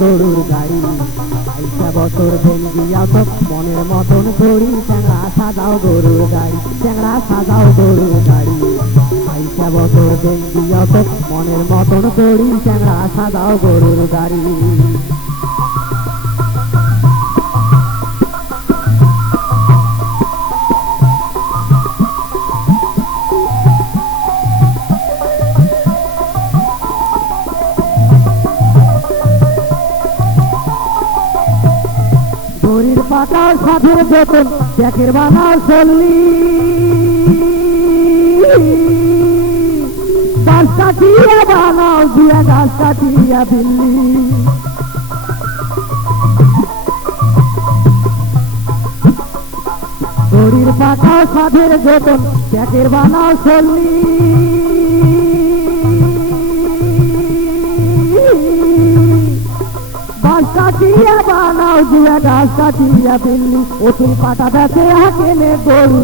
গরুর গাড়ি। আইসা বছর দিন দিয়া তো মনের মতন করি, চ্যাংড়া সাজাও গরুর গাড়ি, চ্যাংড়া সাজাও গরুর গাড়ি। আইসা বছর দিন দিয়া তো মনের মতন করি, চ্যাংড়া সাজাও গরুর গাড়ি। দড়ির পাতাও সাধের বেতন, ব্যাকের বানাও চল্লি, গাছ কাটিয়া বানাও দিয়া গাছ কাটিয়া বিল্লি। দড়ির পাতাও সাধের বেতন, ব্যাকের বানাও চল্লি, গাছ কাটিয়া বানাও দিয়া গাছ কাটিয়া বিল্লি। অতুল পাতা বেঁচে কেনে গরু,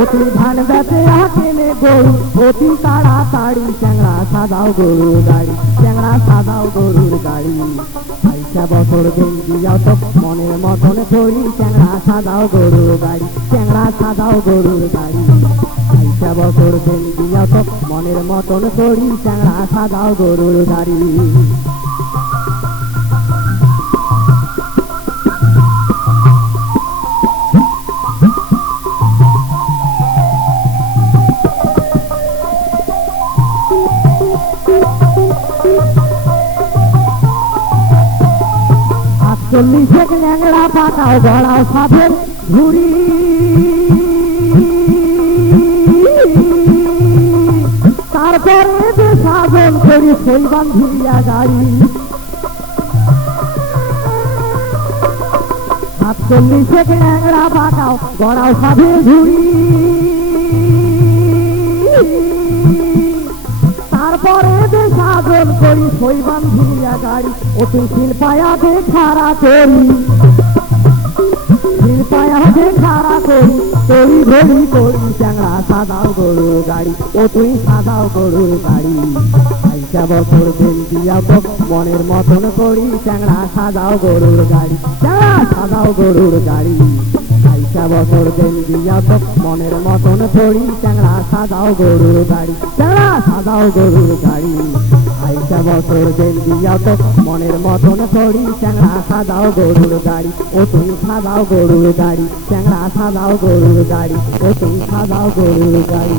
অতুল ধান বেঁচে কেনে গরু, অতি তাড়াতাড়ি চ্যাংড়া সাজাও গরুর গাড়ি, চ্যাংড়া সাজাও গরুর গাড়ি। আইসা বছর দিন দিয়াও তো মনের মতন করি, চ্যাংড়া সাজাও গরুর গাড়ি, চ্যাংড়া সাজাও গরুর গাড়ি। আইসা বছর দিন দিয়াও তো মনের মতন করি, চ্যাংড়া সাজাও গরুর গাড়ি। চল্লিশে ল্যাংড়া পাকাও গড়াও সাধের ঝুড়ি, তারপরে যে সাধন করি সই বান্ধিয়া গাড়ি। ৪৭ ল্যাংড়া পাকাও গড়াও সাধের ঝুড়ি, তারপরে যে সাধন করি সই বান্ধিয়া গাড়ি। অতুল শিল্পায়া দেখারা করি, শিল্পায়া দেখারা করি, তরি ঘড়ি করি, চ্যাংড়া সাজাও গরুর গাড়ি, অতুল সাজাও গরুর গাড়ি। আইসা বছর দিন দিয়া তো মনের মতন করি, চ্যাংড়া সাজাও গরুর গাড়ি, চ্যাংড়া সাজাও গরুর গাড়ি। আইসা বছর দিন দিয়া তো মনের মতন করি, চ্যাংড়া সাজাও গরুর গাড়ি, চ্যাংড়া সাজাও গরুর গাড়ি। আইসা বছর দিন দিয়া তো মনের মতন করি, চ্যাংড়া সাজাও গরুর গাড়ি, ও তুমি সাজাও গরুর গাড়ি, চ্যাংড়া সাজাও গরুর গাড়ি, ও তুমি সাজাও গরুর গাড়ি।